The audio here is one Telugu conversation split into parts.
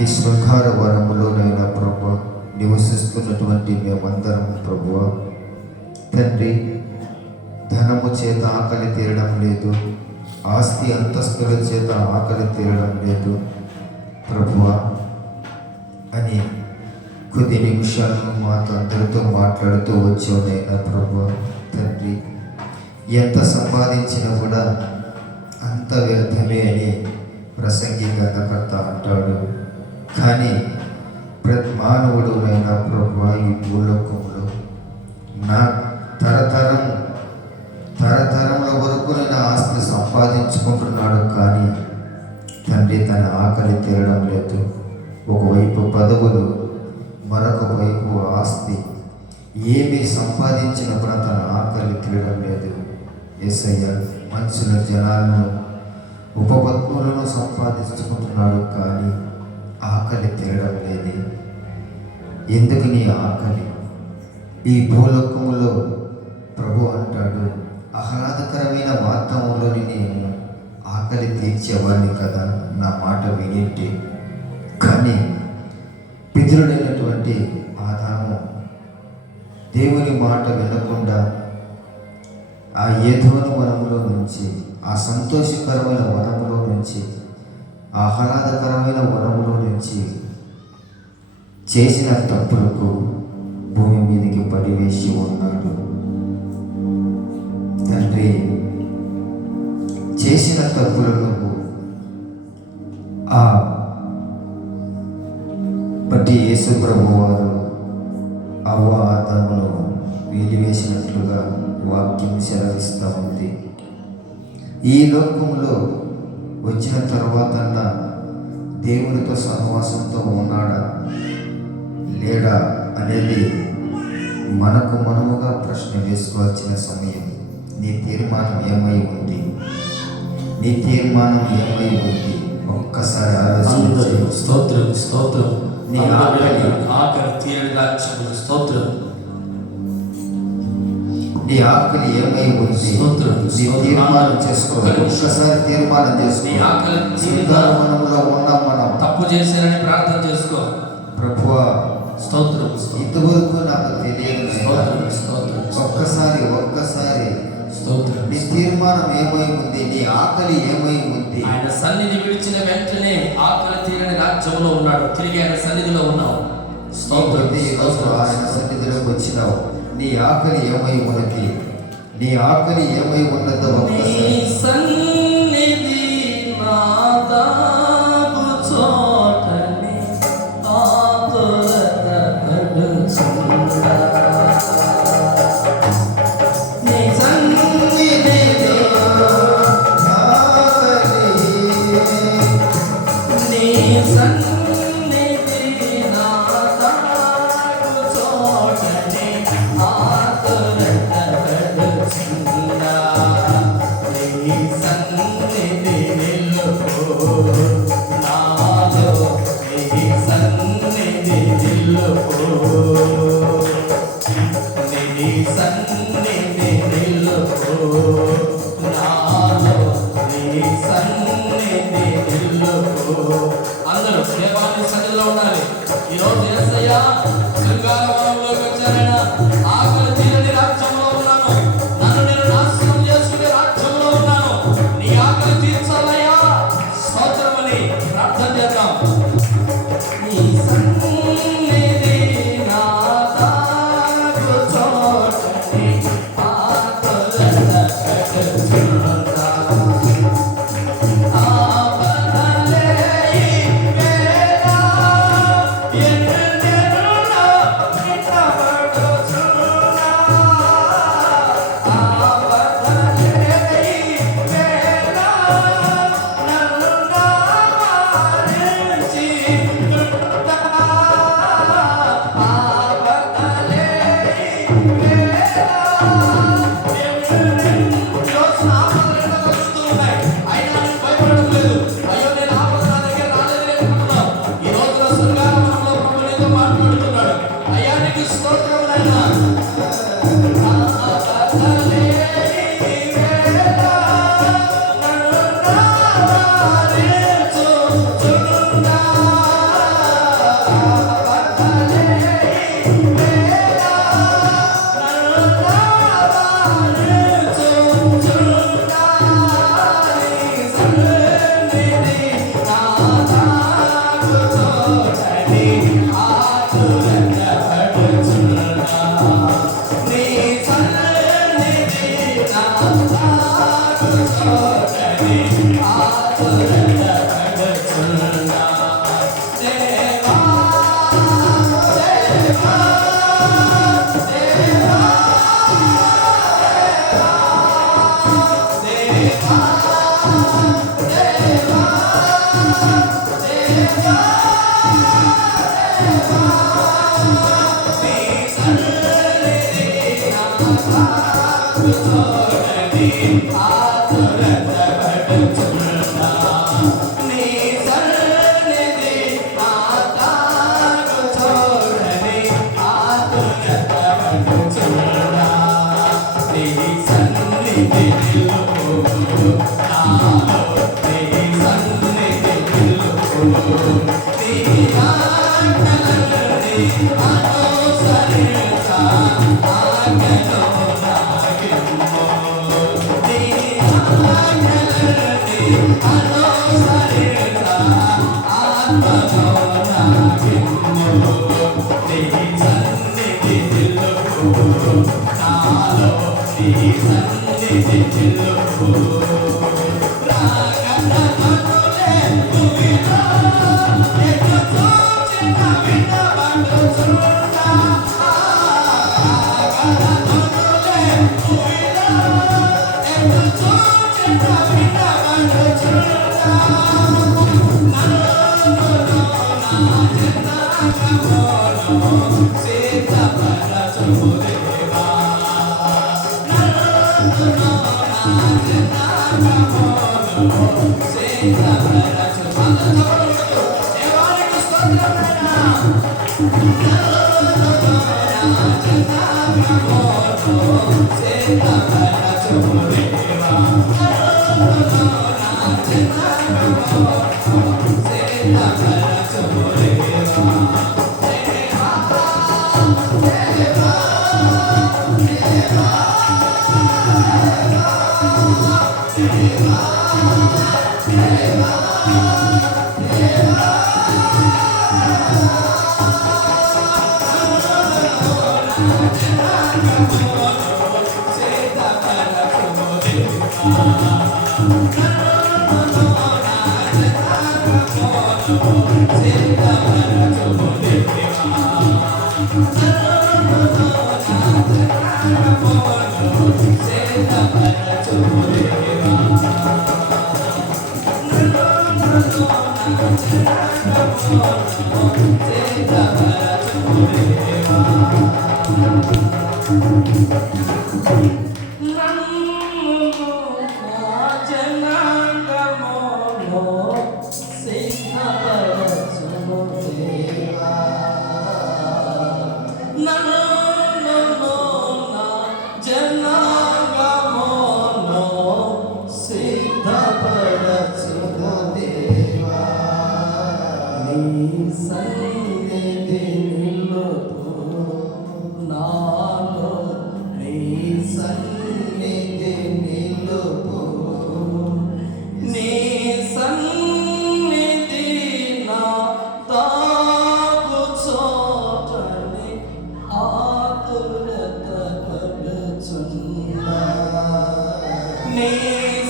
ఈ శృంగార వనములోనైనా ప్రభు నివసిస్తున్నటువంటి మేమందరం ప్రభువ తండ్రి, ధనము చేత ఆకలి తీరడం లేదు, ఆస్తి అంతస్తుల చేత ఆకలి తీరడం లేదు ప్రభువ అని కొద్ది నిమిషాలు మాతో అందరితో మాట్లాడుతూ వచ్చానైనా ప్రభువ తండ్రి, ఎంత సంపాదించినా కూడా అంత వ్యర్థమే అని ప్రసంగి గ్రంథకర్త అంటాడు. కానీ ప్రతి మానవుడునైనా ప్రభువ ఈ భూలోకంలో నా తరతరముల వరకు నేను ఆస్తి సంపాదించుకుంటున్నాడు, కానీ తండ్రి తన ఆకలి తీరడం లేదు. ఒకవైపు పదవులు, మరొక వైపు ఆస్తి, ఏమి సంపాదించినా కూడా తన ఆకలి తీరడం లేదు. యేసయ్య మనుషుల జనాలను, ఉపపత్తులను సంపాదించుకుంటున్నాడు, కానీ ఆకలి తీరడం లేదు. ఎందుకు నీ ఆకలి? ఈ భూలోకములో ప్రభు అంటాడు, ఆహ్లాదకరమైన వాతావరణంలోని నేను ఆకలి తీర్చేవాడిని కదా నా మాట వినింటే. కానీ పితరుడైనటువంటి ఆదాము దేవుని మాట వినకుండా ఆ ఏదోను వనములో నుంచి, ఆ సంతోషకరమైన వనములో నుంచి, ఆహ్లాదకరమైన వనములో నుంచి చేసిన తప్పులకు భూమి మీదకి పడివేసి ఉన్నాడు. తండ్రి, చేసిన తప్పులకు ఆ బట్టి యేసు ప్రభు వారు అవ్వ ఆదామును వెలివేసినట్లుగా వాక్యం సెలవిస్తూ ఉంది. ఈ లోకంలో వచ్చిన తర్వాత దేవునితో సహవాసంతో ఉన్నాడా లేడా అనేది మనకు మనముగా ప్రశ్న వేసుకోవాల్సిన సమయం. నీ తీర్మానం ఏమై ఉంది? నీ తీర్మానం ఏమై ఉంది? ఒక్కసారి ఆలోచించు. స్తోత్రం, స్తోత్రం. నీ ఆకలి తీరగా స్తోత్రం. నీ ఆకలి ఏమై ఉంది? స్తోత్రం. నీ తీర్మానం చేసుకో. ఒక్కసారి తీర్మానం చేసుకో. నీ ఆకలి తీర్మానంలో ఉన్నాం మనం. తప్పు చేశారని ప్రార్థన చేసుకో. ప్రభువా స్తోత్రం. ఇంతవరకు నాకు తెలియదు. ఒక్కసారి స్తోత్రం. నీ తీర్మానం ఏమై ఉంది? నీ ఆకలి ఏమై ఉంది? ఆయన సన్నిధి విడిచిన వెంటనే ఆకలి తీరని రాజ్యంలో ఉన్నాడు. తిరిగి ఆయన సన్నిధిలో ఉన్నావు. స్తోత్రం. ఆయన సన్నిధిలోకి వచ్చినావు. నీ ఆకలి ఏమై ఉన్నది? నీ ఆకలి ఏమై ఉన్నదో ఒక్కసారి సన్నిధి నాదా అందరూ దేవాలయ సన్నిధిలో ఉండాలి. ఈరోజు యేసయ్య శృంగార వనంలోకి వచ్చారైనా ఆకలి తీరని రాజ్యంలో ఉన్నాను, నన్ను నేను నాశనం చేసుకునే రాజ్యంలో ఉన్నాను, నీ ఆకలి తీర్చాలయ్యా స్తోత్రమని ప్రార్థన చేద్దాం. నీ సన్నిధి నాదా చోటని ఆకలి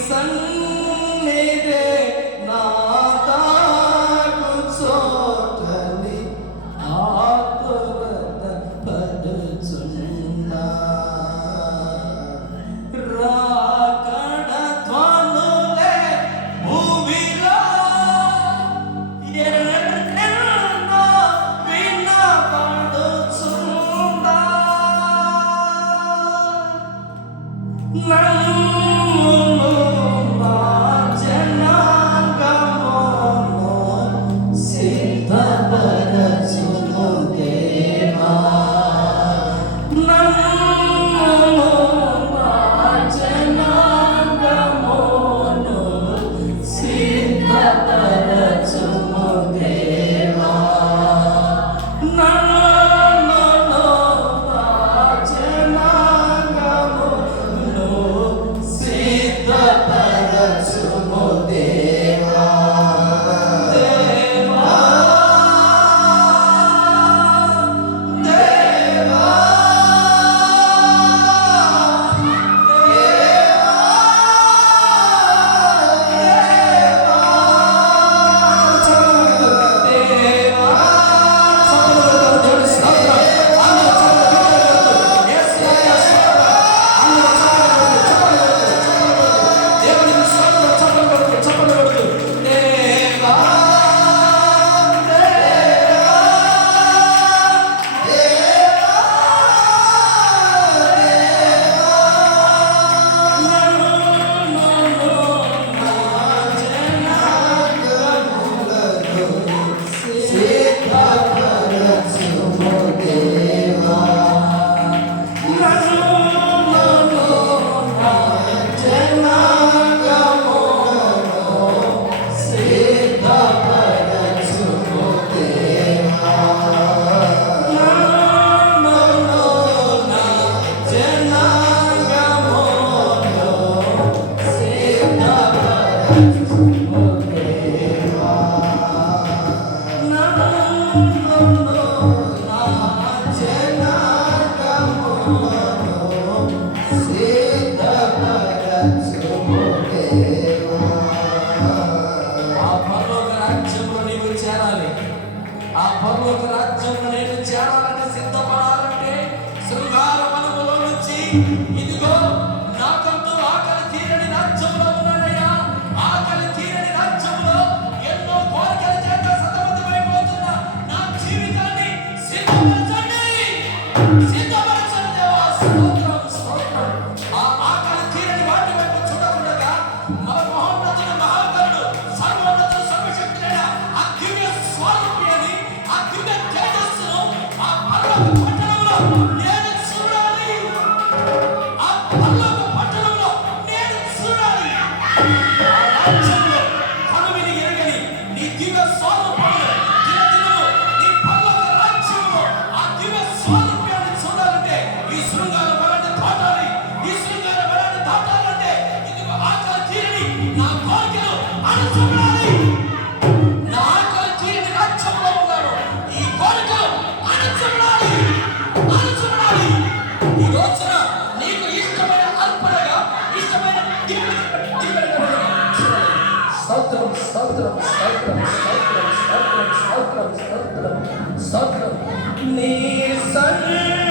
సన్నిధి నా తాకు చోటని ఆ పరలోక రాజ్యంలో నీవు చేరాలి. ఆ పరలోక రాజ్యంలో నేను చేరాలంటే సిద్ధపడాలంటే శృంగార వనములో నుంచి ఇదిగో నాకంటూ ఆకలి తీరని రాజ్యంలో ఉన్నానయ్యా. ఆకలి తీరని రాజ్యంలో ఎన్నో కోరికల చేత సతమతమైపోతున్న నా జీవితాన్ని సిద్ధపరచండి. సిద్ధపరచండి దేవా. స్తోత్రం, స్తోత్రం. ఆ ఆకలి తీరని వాటి వైపు చూడకుండా మహోన్నతుడు, మహాగణుడు, సర్వోన్నతుడు, సర్వశక్తుడైన ఆ దివ్య స్వరూపిని, ఆ దివ్య తేజస్సును ఆ పరలోక పట్టణంలో నేను చూడాలి. ఆ పరలోక పట్టణంలో నేను చూడాలి. ఆ రాజ్యంలో కనువిని ఎరగని నీ దివ్య స్వరూపమును దినదినము నీ పరలోక రాజ్యంలో ఆ దివ్య స్వరూపాన్ని చూడాలంటే ఈ శృంగార వనాన్ని దాటాలి. ఈ శృంగార వనాన్ని దాటాలంటే ఇదిగో ఆకలి తీరని నా కోరికలు అణచబడాలి. నా ఆకలి తీరని రాజ్యంలో ఉన్నారు. ఈ కోరికలు అణచబడాలి. అణచబడాలి. ఈ రోజున నీకు ఇష్టమైన అర్పణగా, ఇష్టమైన స్తోత్రం, స్తోత్రం, స్తోత్రం, స్తోత్రం, స్తోత్రం, స్తోత్రం, స్తోత్రం, స్తోత్రం. నీ సన్నిధిలో